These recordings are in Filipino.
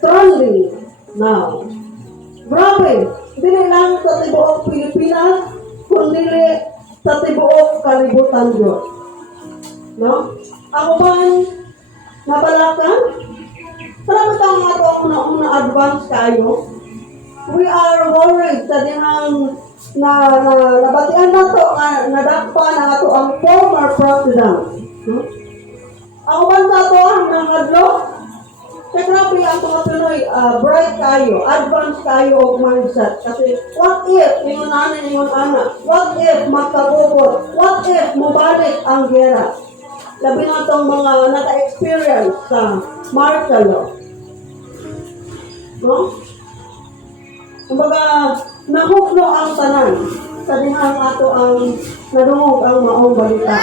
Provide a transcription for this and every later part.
trending now. Grabe, dili lang sa tibuok Pilipinas, kundi sa tibuok kalibutan Diyos. No? Ako man, nabalakan, salamat ang ato ako na advance kayo. We are worried sa dinang nabatian na to, nadakpa na ato ang former president. No? Ako man sa ato ang nakadlo, kaya grabe ang mga Pinoy, bright kayo, advanced kayo og mindset. Kasi what if, ingon nanay, ingon anak, what if magkabubot, what if mabalik ang gera? Labi na itong mga naka-experience sa martial law. No? Kumbaga, nahukno ang tanan sa dihang ato ang nadungog ang maong balita.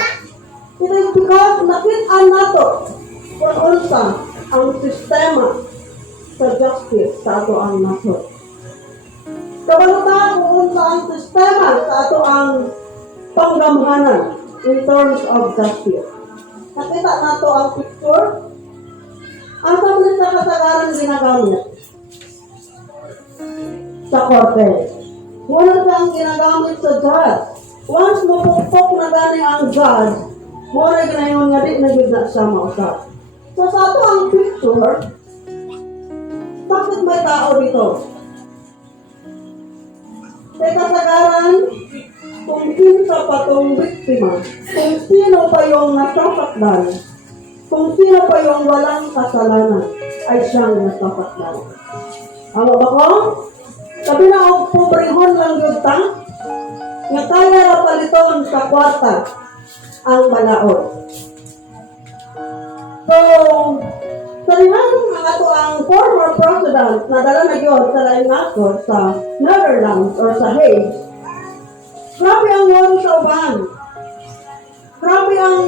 It is because nakit-an nato kung unsa ang sistema sa justice sa ato ang nato. Kabalutan kung unsa ang sistema sa ato ang panggamhanan in terms of justice. Nakita nato ang picture. Ang sabi sa kasagaran ginagamit sa korte. Wala siyang ginagamit sa judge. Once mapukpok na gani ang judge, mura ginayon nga di na gina siya mausap. So sa ato ang picture, bakit may tao dito? Sa kasagaran, kung kinsa pa tong biktima, kung sino pa yung nasasaktan, kung sino pa yung walang kasalanan, ay siyang nasasaktan. Ano ba ko? Sabi na ang pobrehon lang yun ta, nga kaya na paliton sa kwarta ang balaod. So, sarihan ang ato ang former president na dala na yun sa laing ato sa Netherlands or sa Hague. Grabe ang wala sa uban. Grabe ang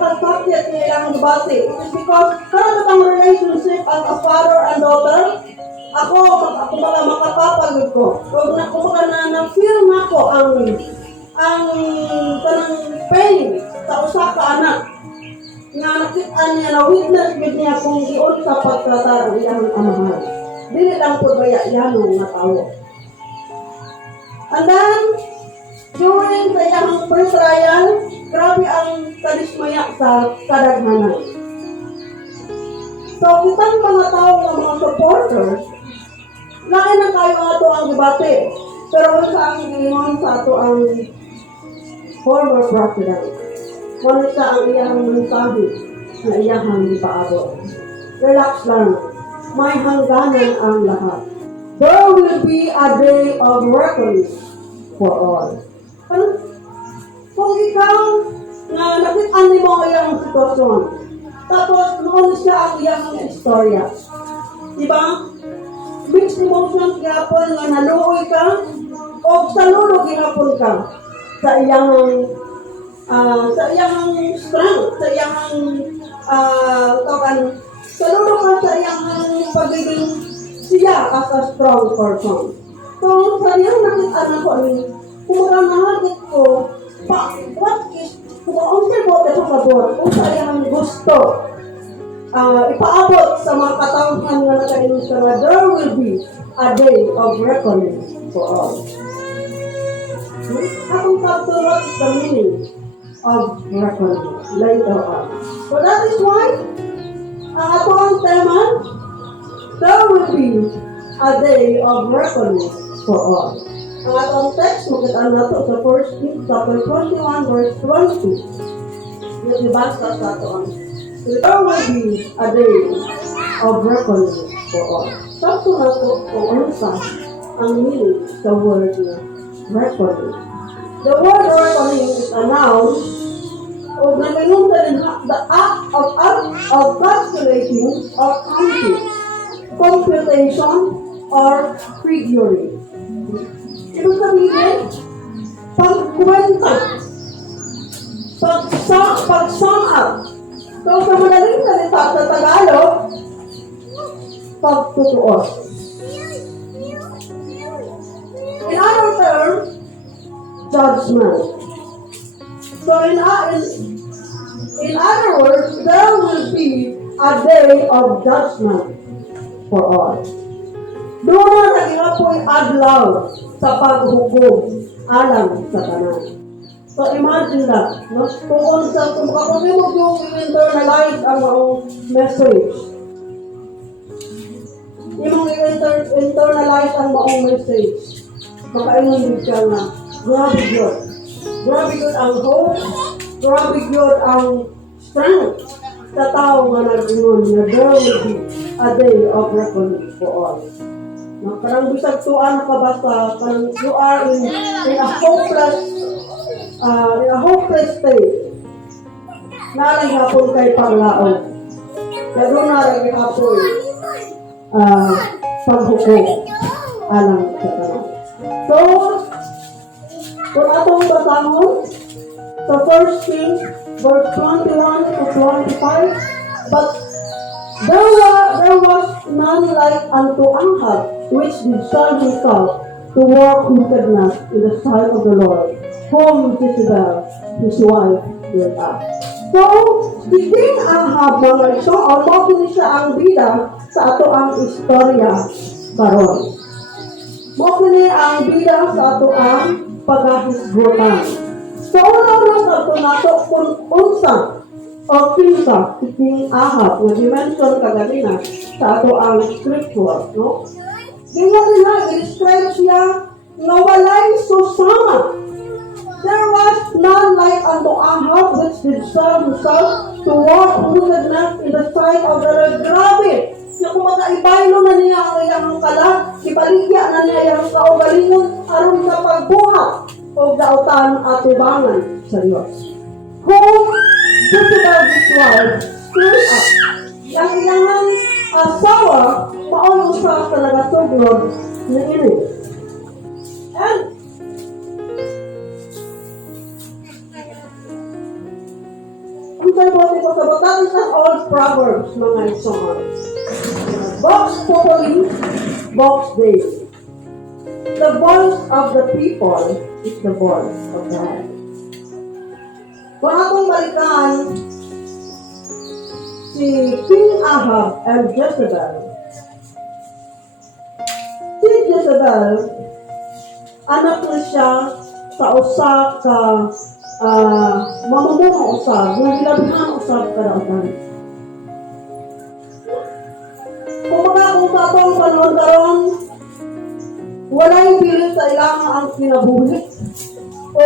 pagpapit nilang debate. It is because karang ang relationship as a father and daughter, ako mga makapapagod ko. Kung na-feel na ko ang kanang pain sa usa ka anak nga nakita niya na witness gid niya kung iyon sa pagtratar ang iyang amahan. Dili lang po baya yanong nga tao. And then, during sa iyang pre-trial, grabe ang kadismaya sa kadaghanan. So, kitang mga tao ng mga supporters, lain na kayo ato ang debate. Pero kung sa ang gingon sa ato ang former president, wala sa ang iyang mensahe na iyahang ipaabot. Relax lang. May hangganan ang lahat. There will be a day of reckoning for all. Kung ikaw na nakita mo ang iyang sitwasyon, tapos noon siya ang iyang istorya. Diba? Mixed emotions gapon nga naluoy ka o salulo gihapon ka sa iyang strength, sa iyang salulo ka sa iyang pagiging siya as a strong person. So, sa iyang nakita na ko kung nahagit ko, what is, kung unsa mo ito sa sabor, kung sa iyang gusto, ipaabot sa mga katawhan nga nakainom siya na there will be a day of reckoning for all. Akong sabto, what is the meaning of reckoning later on? So that is why, ang ato ang tema, there will be a day of reckoning for all. Ang atong text, magkataan na ito sa 1 Kings chapter 21 verse 20. Yung ibasa sa ito. There will be a day of reckoning for all. Sakto na ito kung ano sa ang meaning sa word na reckoning. The word reckoning is a noun o nagayon sa the act of calculating or counting, computation, or figuring. Ito sabihin, pagkwenta, pag-sum up. So, sa madaling salita sa Tagalog, pagtutuos. In other terms, judgment. So, in other words, there will be a day of judgment for all. Doon na nag-iapoy adlaw sa paghukom alang sa tanan. So imagine that, no? Kung mo yung internalize ang mga message, imong internalize ang mga message, makaingon din siya na, grabe yun. Grabe yun ang hope, grabe yun ang strength sa tao nga nag-ingon na there will be a day of reckoning for all. Parang bisag tuan ka ba sa you are in a hopeless state. Nalay hapon kay panglaon. Pero nalay hapon paghukom alang sa tanan. So, kung atong basahon sa 1 Kings verse 21 to 25, but there was none like unto Ahab, which did serve himself to work wickedness in the sight of the Lord, whom Jezebel, his wife, built up. So, si King Ahab, mga iso, almost ni siya ang bida sa ato ang istorya karon. Mokini ang bida sa ato ang paghahisgutan. So, una sa ato nato kung unsa o kinsa si King Ahab, na dimension kaganina sa ato ang scripture, no? Ganyan din na, i-describe siya na walay susama. There was none like unto Ahab, which did serve himself to walk wickedness in the sight of the Lord. Grabe! Na kung magkaibaylo na niya ang iyang kalag, ibaligya na niya ang kaugalingon aron sa pagbuhat o dautan at ubangan sa Diyos. Whom Jezebel his wife stood up. Yang iyang asawa, maunong sa nagasugnod ni ini. And ang sabi ko sa that is an old proverbs, mga isong. Vox populi, vox Dei. The voice of the people is the voice of God. Kung atong balikan si King Ahab and Jezebel, si Jezebel, anak na siya sa usa ka mamumuno usab, nga gilabihan usab kadautan. Kung sa atong panahon karon, walay pilit sa ilang ang kinabuhi o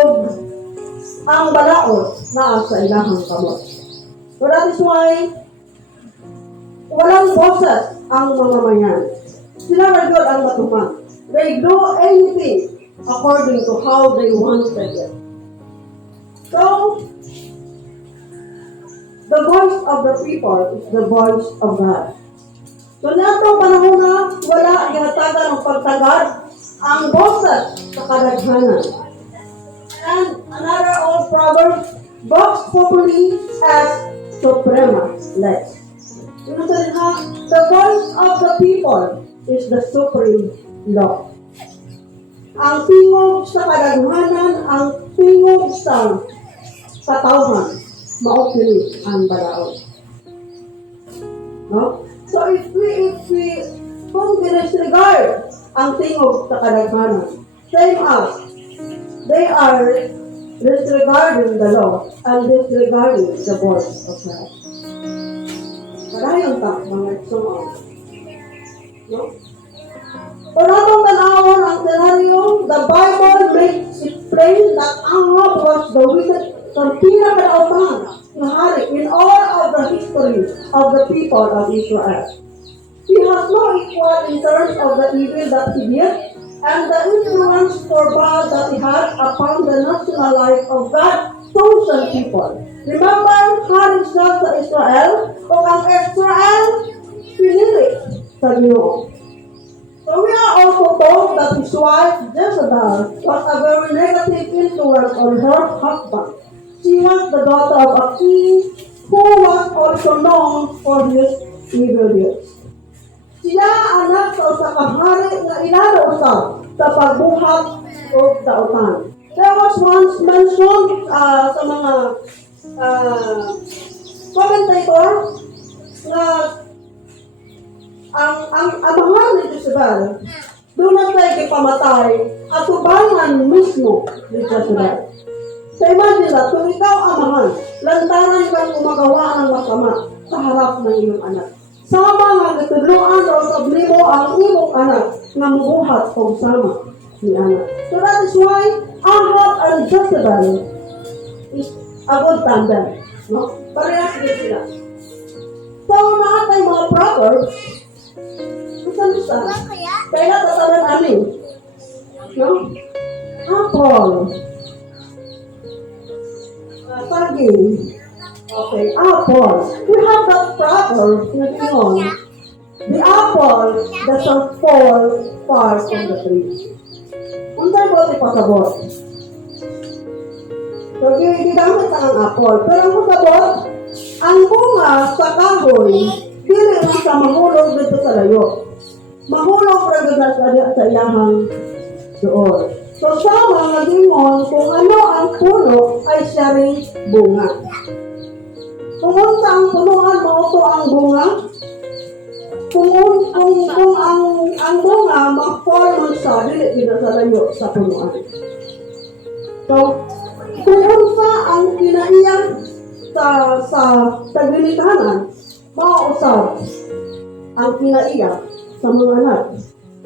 ang balaod na sa ilahang kamot. So that is why walang boses ang mamamayan. Sila ragod ang matuman. They do anything according to how they wanted it. So, the voice of the people is the voice of God. So, nato panahon na wala ginatagan ng pagtagad ang boses sa kadaghanan. And another old proverb, vox populi as suprema lex. The voice of the people is the supreme law. Ang tingog sa kadaghanan, ang tingog sa katawhan, maupili ang balaod. No? So if we kung disregard ang tingog sa kadaghanan, same as they are disregarding the law and disregarding the voice of God. Madayon ta, mga igsoon. No? Kung atong tanawon ang senaryo, the Bible makes it plain that Ahab was the wicked sa pinakadautan na hari in all of the history of the people of Israel. He has no equal in terms of the evil that he did and the influence for bad that he had upon the national life of God's chosen people. Remember, hari siya sa Israel o ang Israel pinili sa Ginoo. So we are also told that his wife Jezebel was a very negative influence on her husband. She was the daughter of a king who was also known for his evil deeds. Siya anak sa usa ka hari nga ilaro usab sa pagbuhat o dautan. There was once mentioned sa mga commentator nga ang amahan ni Jezebel, doon na tayo ipamatay at tubangan mismo ni Jezebel. So imagine na, kung ikaw amahan, lantaran kang gumagawa ng masama sa harap ng iyong anak. Sama nga natuluan o sablimo ang iyong anak na mubuhat o sama ni anak. So that is why Ahab and Jezebel is a good tandem. No? Parehas din sila. So lahat ng mga proverbs, isa-isa, kaya tatalan namin. No? Apple. Saging. Okay, apple. We have that proverb na gano'n. The apple doesn't fall far from the tree. Kung tayo ba ipasabot? So, ginamit ang apple. Pero ang pasabot, ang bunga sa kahoy, dili mo sa mahulog dito sa layo. Mahulog rin sa iyahang doon. So, sama nga gingon kung ano ang puno ay siya rin bunga. Kung unsa ang punuan mo ito ang bunga, kung ang bunga ma-form siya, dili pinasalayo sa punuan. So, kung unsa ang kinaiyan sa taglinikanan, mauusap ang kinaiyan sa mga anak.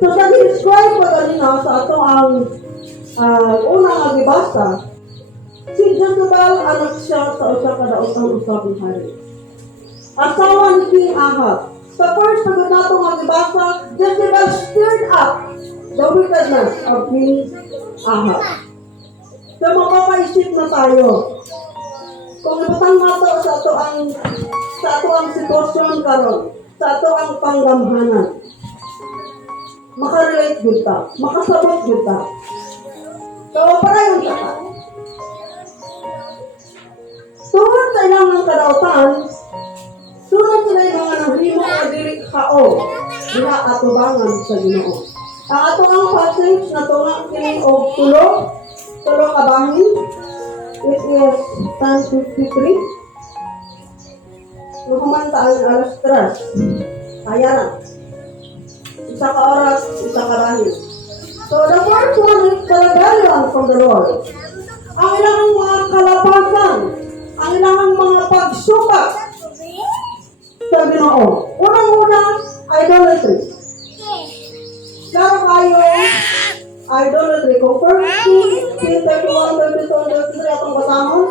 So, sa describe pa kanina sa ato ang unang agibasa, si Jezebel anak siya sa usa ka daotang usab ng hari. Asawa ni King Ahab. Sa first pagod natong agibasa, Jezebel stirred up the wickedness of King Ahab. So mapapaisip na tayo. Kung ibutang nato sa ato ang sitwasyon karon, sa ato ang panggamhanan, makarelate gud ta, makasabot gud ta. So, para yung saka. Sunod sa ilang ng kadautan, sunod sila yung mga naghimo na dili kao, diha atubangan sa Ginoo. Ang ato ang passage na tunga kini og tulo ka bangin. It is 10:53. Nukumanta ang alas 3. Kaya na. Isa ka oras, isa ka bangin. So the first one is the rebellion from the Lord. Ang ilang mga kalapasan, ang ilang mga pagsukat sa Ginoo. Unang-una, idolatry. Klaro kayo, idolatry. Kung first 31, 32, 33 atong basahon,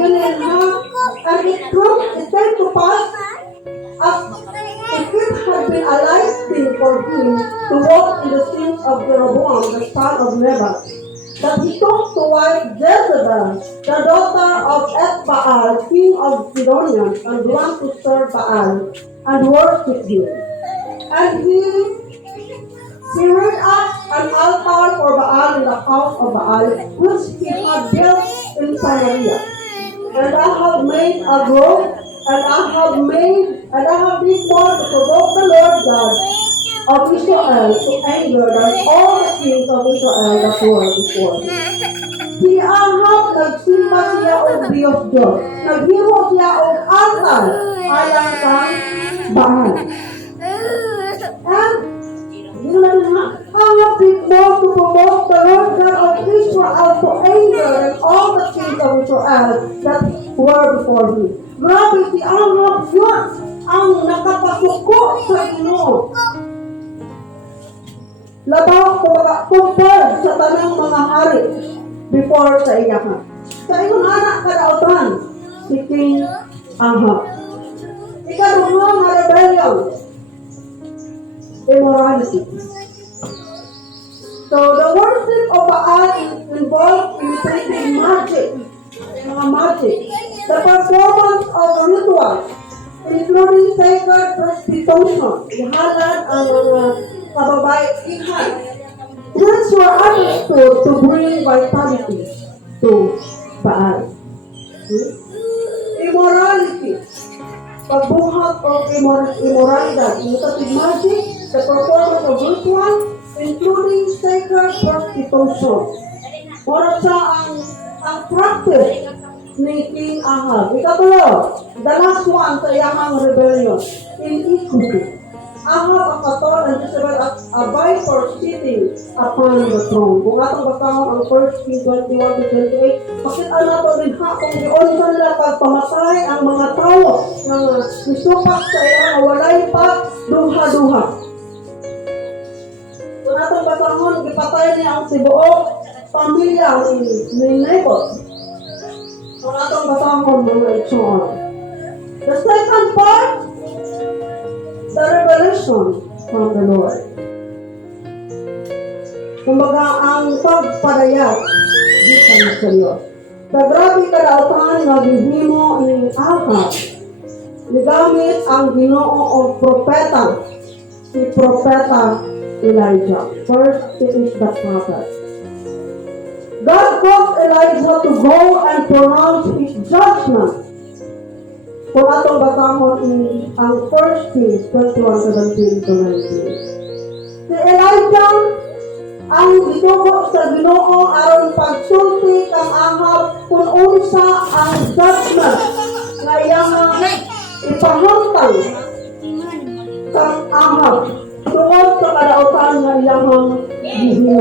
yun yun ha. And it came to pass as if it had been a life thing for him to walk in the sins of Jeroboam, the son of Nebat, that he took to wife Jezebel, the daughter of Ethbaal, king of Sidonian, and went to serve Baal and worship him. And he reared up an altar for Baal in the house of Baal, which he had built in Samaria. And I have made a grove, and I have been born to provoke the Lord God of Israel to anger than all the kings of Israel that were before him. Si Ahab nagsimba siya og Diyos. Naghimo siya og altar alang kang Baal. And yun na rin ha, Ahab did more to provoke the Lord God of Israel to anger than all the kings of Israel that were before him. Grabe si Ahab yun ang nakapasuko sa Ginoo. Labaw compared sa tanang mga hari before sa iyahan. Sa iyong anak kadautan, si King Ahab. Ikaduha nga rebellion, immorality. So the worship of Baal involved imitating magic, mga magic. The performance of rituals, including sacred prostitution, ihalad ang mga kababaihan, which were understood to bring vitality to Baal. Immorality, pagbuhat o immoralidad, imitative magic, the performance of rituals, including sacred prostitution. Mura sa ang practice ni King Ahab. Ikatulo, the last one sa iyang rebellion. In equity, Ahab ang katon and Jezebel abide for sitting upon the throne. Kung atong basahon ang 1 Kings 21 to 28, makita nato din ha kung giunsa nila pagpamatay ang mga tao nga nisupak sa iyang walay pa duha-duha. Kung atong basahon, gipatay niya ang tibuok pamilya ni Naboth. Kung atong basahon, mga igsoon. The second part, the revelation from the Lord. Kumbaga, ang pagpadayag dito sa Diyos. Grabe kadautan na gihimo ni Ahab. Nigamit ang Ginoo o propeta, si propeta Elijah. First, it is the prophet. God caused Elijah to go and pronounce his judgment. Kung atong basahon ang 1 Kings 21:17 to 19. Si Elijah ang gitugo sa Ginoo aron pagsulti kang Ahab kung unsa ang judgment nga iyang ipahangtang kang Ahab tungod sa kadautan nga iyang gihimo.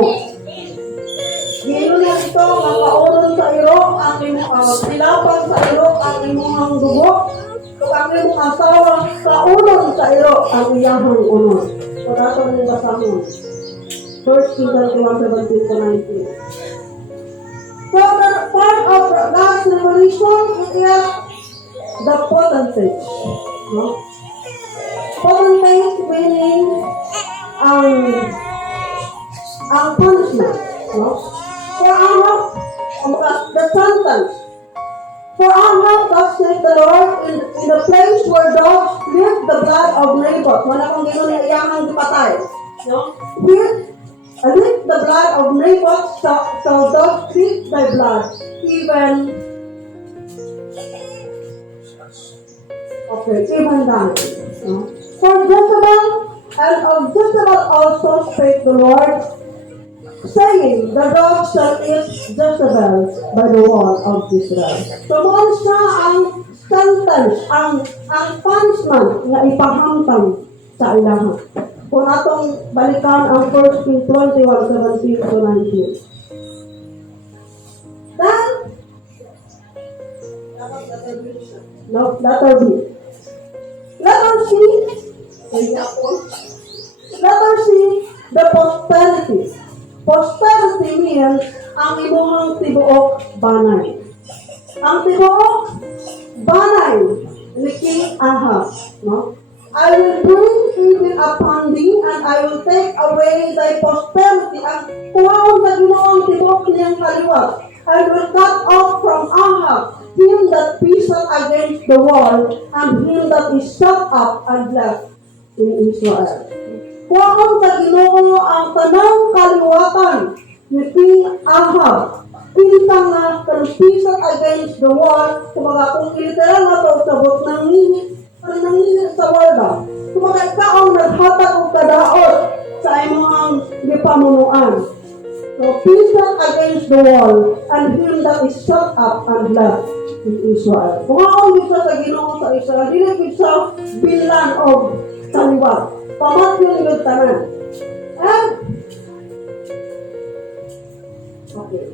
Gino na ito nga kauron sa iro ang imong silapan sa iro ang imong dugo. Kung ang imong asawa kauron sa iro ang iyang unon. Kung ato nang basahon. 1 Kings 21:17 to 19. So the part of God's revelation is the potentate. No? Potentate meaning ang punishment. No? For Ahab, the sentence. For Ahab, thus said the Lord, in the place where dogs lick the blood of Naboth. Wala kong gano'n na iyang gipatay. No? Lick the blood of Naboth, so dogs lick thy blood, even that. No? For Jezebel, and of Jezebel also spake the Lord, saying, the dog shall eat Jezebel by the wall of Israel. So, mo siya ang sentence, ang punishment na ipahangtang sa ilaha. Kung atong balikan ang 1 Kings 21:17 to 19. Then, letter B. Letter C, the prosperity. Prosperity means ang imuhang tibuok banay. Ang tibuok banay ni King Ahab, no? I will bring evil upon thee, and I will take away thy prosperity. Ang kuwaon sa Ginoong tibuok niyang kaliwat. I will cut off from Ahab him that pisseth against the wall, and him that is shut up and left in Israel. Kuwaon sa Ginoo ang tanang kaliwatan ni King Ahab. Pintang na pisat against the wall. Kumaga kung literal na ito, sabot nanginit sa wall. Kumaga ikaw ang naghatag o kadaot sa imong gipamunuan. So, pisat against the wall, and him that is shut up and left in Israel. Kumaon dito sa Ginoo sa Israel, dili sa bilan o kaliwat. Pamatyon yung tanan. And, okay.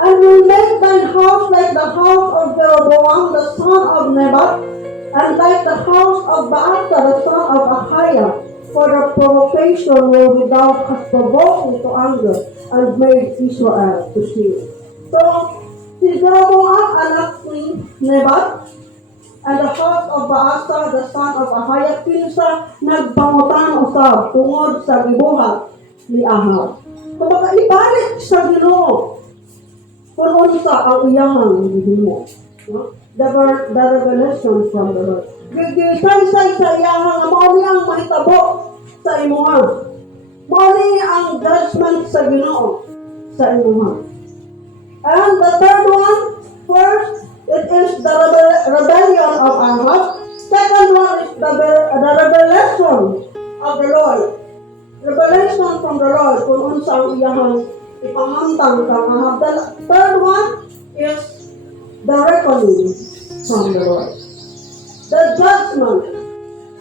I will make thine house like the house of Jeroboam the son of Nebat, and like the house of Baasha the son of Ahiah, for the provocation wherewith thou hast provoked me to anger, and made Israel to sin. So, si Jeroboam anak ni Nebat, and the house of Baasha the son of Ahiah, kinsa nagpangutan usab tungod sa gibuhat ni Ahab. Kumbaga ibalik sa Ginoo kung unsa ang iyang gihimo. The revelation from the Lord. Gisaysay sa iyang nga mao ni ang mahitabo sa imuha. Mao ni ang judgment sa Ginoo sa imuha. And the third one, first, it is the rebellion of Ahab. Second one is the revelation of the Lord. Revelation from the Lord kung unsa ang iyang ipanghamtang kang Ahab. The third one is the reckoning from the Lord. The judgment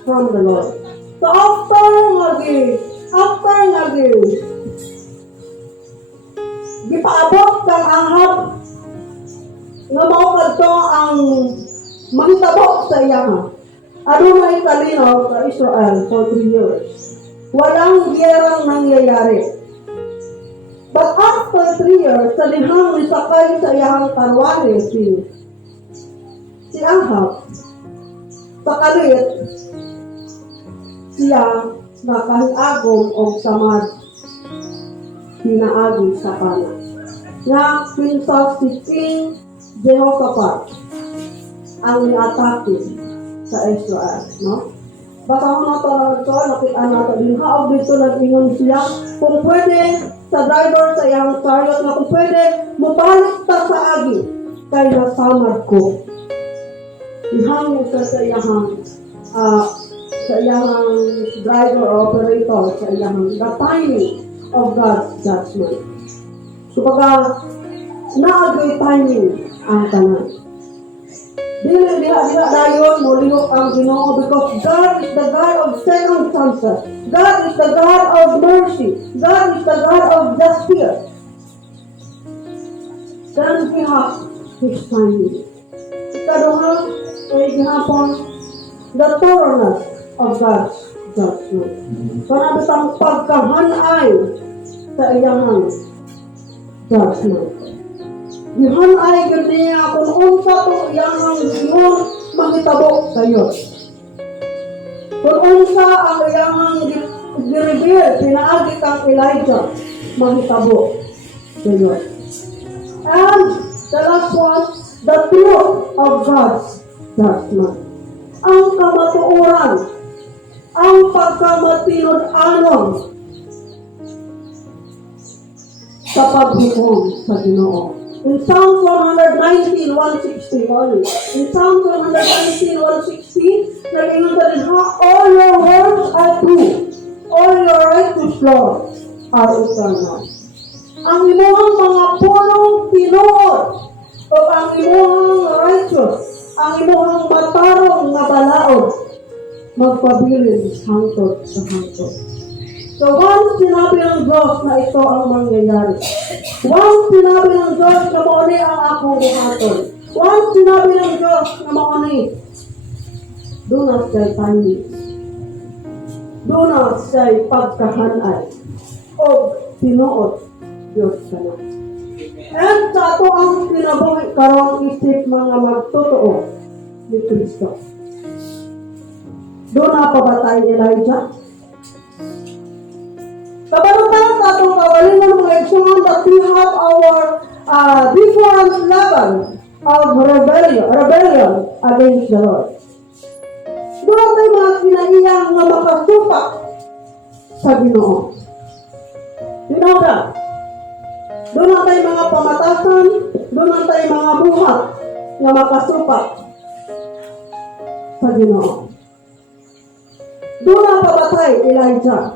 from the Lord. So after gipaabot kang Ahab nga mao kadto ang mahitabo sa iya. Adunay kalinaw sa Israel for 3 years. Walang giyerang nangyayari. But after 3 years, sa lihang nisakay sa iyang karwane si Ahab, sa kalit, siya nakahagom o samad pinaagi sa pana. Nga pinsa si King Jehoshaphat ang niatake sa Israel, no? Baka na ito, nakita nato din. Haog dito nag-ingon siya, kung pwede, sa driver sa iyang chariot, na kung pwede, mabalik ta sa agi, kay nasamad ko. Ihangin ka sa iyang driver or operator, sa iyang the timing of God's judgment. So pagka naagay timing ang tanan. Dili dayon mo lihok ang Ginoo, because God is the God of second chances. God is the God of mercy. God is the God of justice. Then we have His timing. Ikaduha ay gihapon the thoroughness of God's judgment. Panabitang pagkahanay sa iyang judgment. Yuhan ay ganyan kung unsa to iyang gingon manghitabo kayo. Kung unsa ang iyang gi-reveal pinaagi kang Elijah manghitabo kayo. And the last one, the truth of God's judgment. Ang kamatuoran, ang pagkamatinod-anon sa paghukom sa Ginoo. In Psalm 119, 160 only. In Psalm 119, 160, nag-ingon sa rin, all your words are true. All your righteous laws are eternal. Ang imuhang mga punong tinuod o ang imuhang righteous, ang imuhang matarong nga balaod, magpabilin hangtod sa hangtod. So once sinabi ng Diyos na ito ang mangyayari, once sinabi ng Diyos na mauni ang akong buhaton, once sinabi ng Diyos na mauni, do not say timing, do not say pagkahanay, o tinuod Diyos ka na. And sa ato ang kinabuhi karon isip mga magtotoo ni Kristo. Doon na pabatay Elijah. Kabalutan sa atong kawalingon mga igsoon that we have our different level of rebellion against the Lord. Doon tayo mga kinaiyang na makasupak sa Ginoo. You know that? Doon na tayo mga pamatasan, doon na tayo mga buhat na makasupak sa Ginoo. Doon na pabatay Elijah.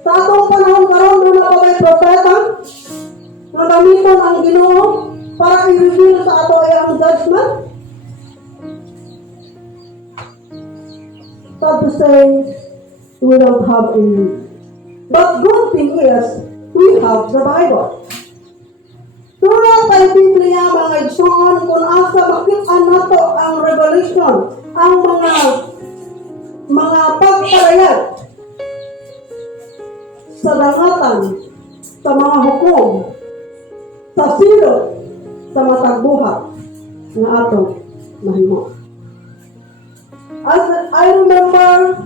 Sa atong panahon karon doon na pabay propeta na gamiton ang Ginoo para i-reveal sa ato ay ang judgment. Sad to say, we don't have any. But good thing is, we have the Bible. Turo tayo Biblia mga igsoon kung asa makita nato ang revelation, ang mga pagparayag sa dangatan, sa mga hukom, sa silot, sa matag buhat na ato mahimo. As I remember,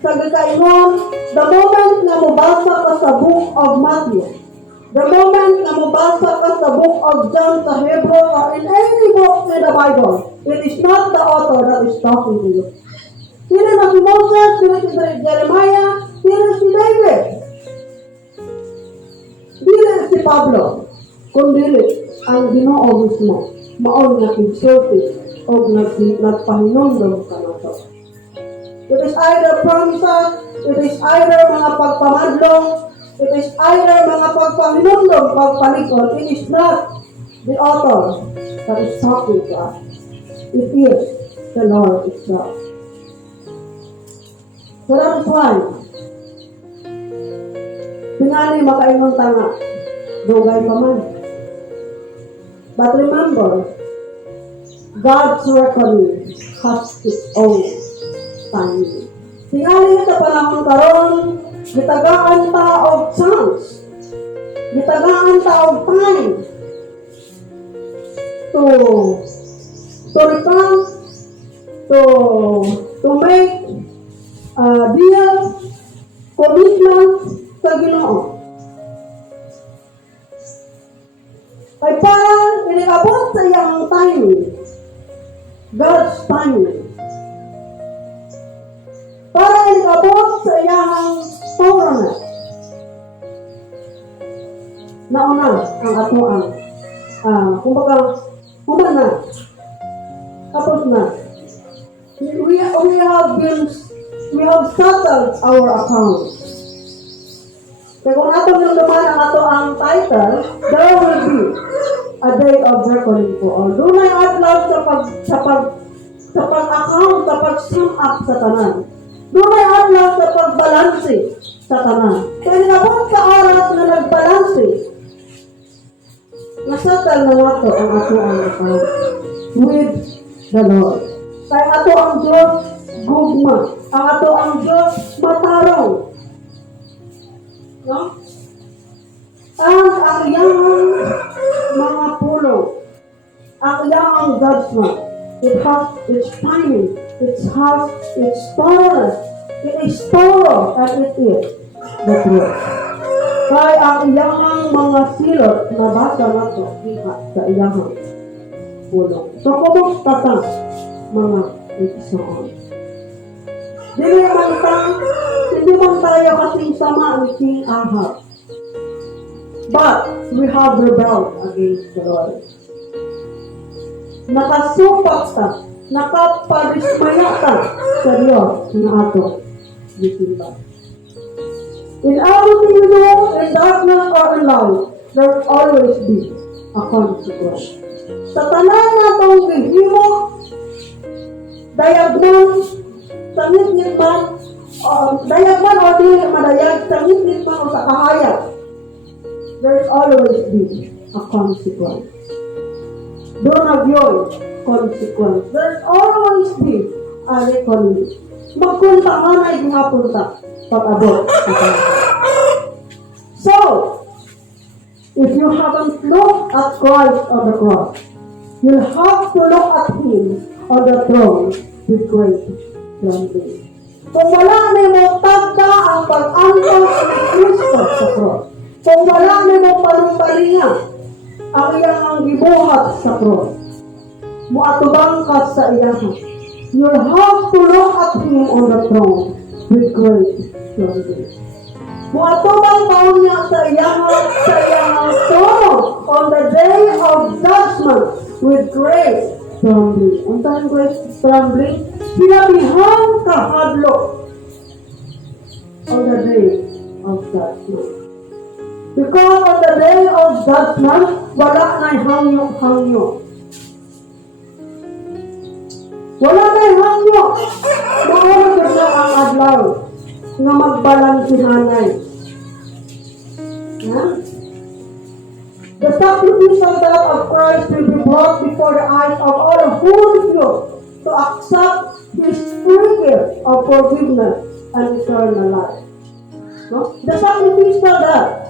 sa gikaingon, the moment na mubasa ka sa book of Matthew, the moment na mubasa ka sa book of John, sa Hebrew, or in any book in the Bible, it is not the author that is talking to you. Sino na si Moses, sino si Jeremiah, sino si David. Dili si Pablo, kundi ang Ginoo mismo, maon na kinsulti o nagpahinumdum ka na to. It is either promises, it is either mga pagpamadlong, it is either mga pagpahinumdum, pagpalikod. It is not the author that is talking to us. It is the Lord itself. So that is why, tingali makaingon tanga, dugay pa man. But remember, God's reckoning has its own timing. Tingali sa panahon karon, gitagaan ta og chance, gitagaan ta og time to repent, to make deal, commitment sa Ginoo. Kay parang iniabot sa iyang timing, God's timing. Para iniabot sa iyang foreigner. Nauna ang ato kumbaga, na. Tapos na. We have settled our account. Kaya kung ato yung naman ang ato ang title, there will be a day of reckoning for all. Doon ay adlaw sa pag-account, sa pag-sum up sa tanan. Doon ay adlaw sa pag-balanse sa tanan. Kaya nabot sa oras na nag-balanse, nasettle na nato ang ato ang account with the Lord. Kaya ato ang Diyos gugma. Ang ato ang Diyos matarong. No? Ang iyang mga pulong, ang iyang judgment, it has its timing, it has its tolerance, it is thorough, and it is the truth. Kaya ang iyang mga silot na basa na ito, iha sa iyang pulong. So, kumusta ta, mga ipsoon? Hindi man tayo kasing sama ni King Ahab. But we have rebelled against the Lord. Nakasupak ta, nakapadismaya ta sa Diyos na ato gisimba. In everything you do, in darkness or in light, there will always be a consequence. Sa tanan na itong gihimo, dayagman, sangit-ngit man, dayagman o di madayag, sangit-ngit man o sa kahayag, there will always be a consequence. Doon nagyoy, consequence. There will always be a reckoning. Magkunta man ay gumapunta pag-abot. So, if you haven't looked at Christ on the cross, you'll have to look at Him on the throne with great trembling. Kung wala na mo tagda ang pag-antos ni Kristo sa cross, kung wala na mo panumpalinga ang iyang ang gibuhat sa cross, muatubang ka sa iyang, you'll have to look at Him on the throne with great trembling. Muatubang taon niya sa iyang throne on the day of judgment with great trembling. Ang tanong great trembling, sinabihan kahadlok on the day of judgment. Because on the day of judgment, wala na'y hangyo-hangyo. Wala na'y hangyo. Maunod na ang adlaw nga magbalansihanay. The sacrificial death of Christ will be brought before the eyes of all who refuse to accept His free gift of forgiveness and eternal life. No? The sacrificial death.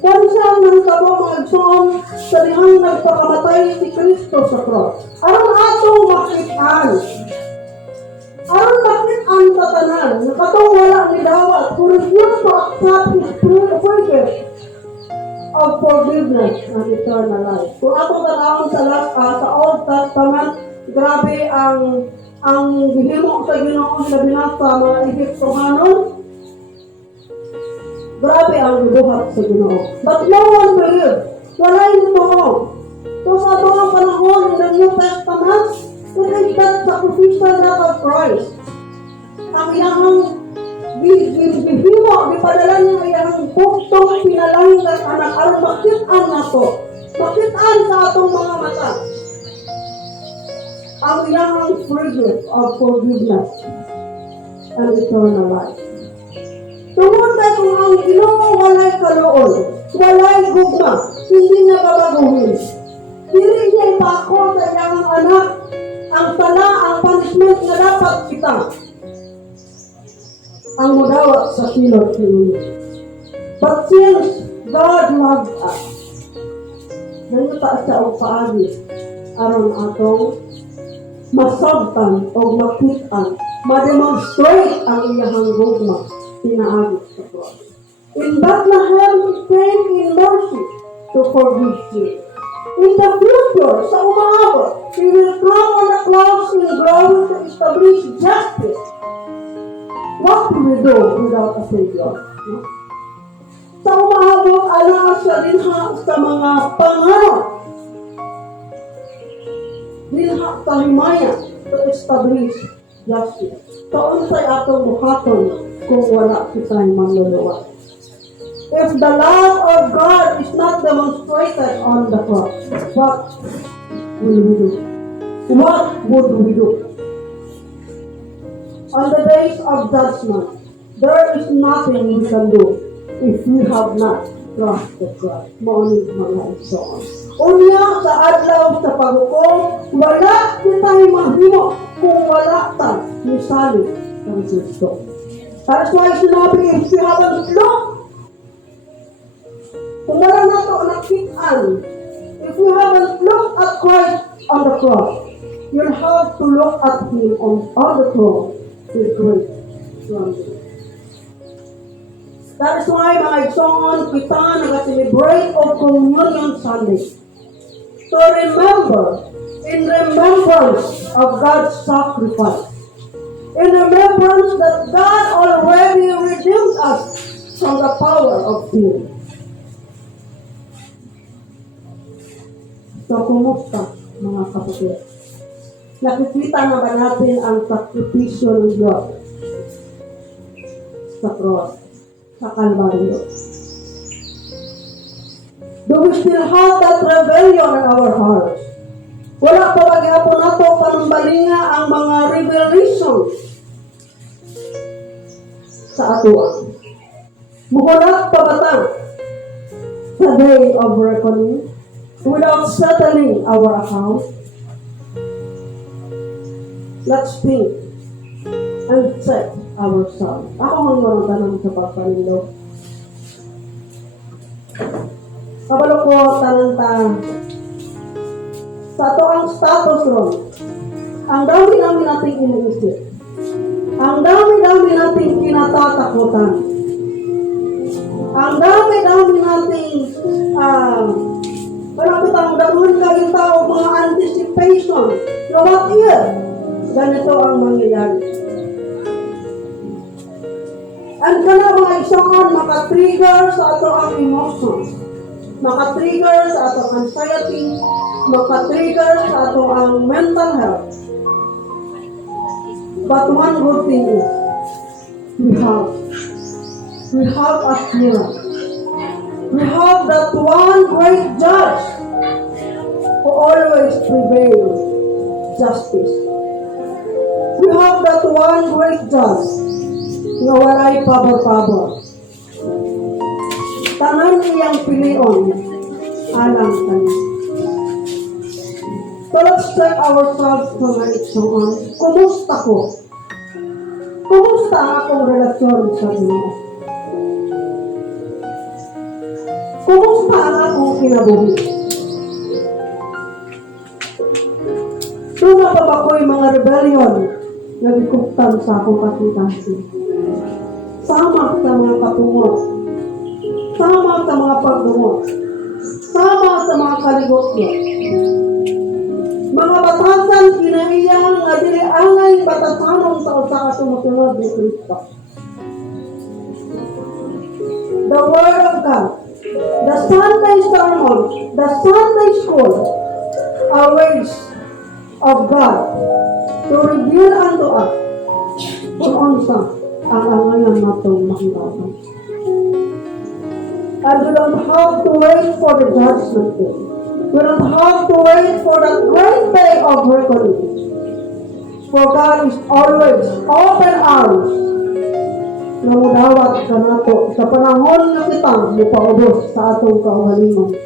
Kung saan ng kabong magsoon sa dihang nagpakamatay si Kristo sa cross. Aron atong makitaan. Aron makitaan sa tanan. Nakatong wala ni dawat. Who refuse to accept His free gift of forgiveness and eternal life. Kung atong tanawon sa Old Testament, grabe ang gihimo sa Ginoo na binasa mga Egyptohanon. Grabe ang gibuhat sa Ginoo. But no one believed. Wala yung totoo. So sa mga panahon in the New Testament, it is that sacrificial death of Christ. Ang iyang gihimo, gipadala niya iyang puktong pinalanggan anak aron makitaan nato Makitaan sa atong mga mata ang iyang free gift of forgiveness and eternal life. Tungod na kung ang Ginoo walay kaluoy, walay gugma, hindi niya babaguhin. Dili niya ipako sa iyang anak ang sala, ang punishment na dapat kita ang mudawat sa silot niya. But since God loved us, nangita siya og paagi aron atong masabtan o makitaan, ma-demonstrate ang iyang gugma pinaagi sa cross. In Bethlehem, He came in mercy to forgive sin. In the future, sa umaabot, He will come on the clouds in glory to establish justice. What do we do without a Savior? Sa umaabot, alam siya din sa mga pangarap. Dinha sa himaya to establish justice. Kaunsay atong buhaton kung wala kita'y manluluwa. If the love of God is not demonstrated on the cross, what will we do? What would we do? On the days of judgment, there is nothing we can do if we have not trusted God. Maunit mga igsoon. Unya sa adlaw sa paghukom, wala kita'y mahimo kung wala ta misali ng Kristo. That's why sinabi, if you haven't looked, kung wala na ito nakitaan, if you haven't looked at Christ on the cross, you'll have to look at Him on the cross with great wonder. That is why mga igsoon, kita nag-celebrate of Communion Sunday. To remember, in remembrance of God's sacrifice, in remembrance that God already redeemed us from the power of sin. So, kumusta mga kapatid? Nakikita na ba natin ang sakripisyo ng Diyos sa cross, sa Kalbaryo? Do we still have that rebellion in our hearts? Wala pa maghapon nato panumbalinga ang mga revelation sa atuan. Muhulat pa bata sa day of reckoning without settling our account? Let's think and check ourselves. Ako ang mga tanong sa pagpanilaw. Kabalo ko, tanong sa ito ang status ron. Ang dami-dami nating iniisip. Ang dami-dami nating kinatatakutan. Ang dami-dami nating marami tayong damuhan kayo tao mga anticipation. So what if? Ganito ang mangyayari. And kana mga isangan makatrigger sa ato ang emotions. Makatrigger sa ato ang anxiety. Makatrigger sa ato ang mental health. But one good thing is, we have a hero. We have that one great judge who always prevails justice. We have that one great judge na walay pabor-pabor. Tanan iyang pilion alang kanya. So let's check ourselves mga igsoon. Kumusta ko? Kumusta ang akong relasyon sa Ginoo? Kumusta ang akong kinabuhi? Tuna pa ba ko'y mga rebellion na bikuptan sa akong kapitansi? Sama sa mga katungot. Sama sa mga pagdungot. Sama sa mga kaligotyo. Mga batasan kinahiyang nga dili angay batasanon sa usa ka sumusunod ni Kristo. The Word of God, the Sunday sermon, the Sunday school are ways of God to reveal unto us kung unsa ang angayan natong mahiwasan. And we don't have to wait for the judgment day. We don't have to wait for that great day of reckoning. For God is always open arms na mudawat ka nato sa panahon nga kitang mupaubos sa atong kaugalingon.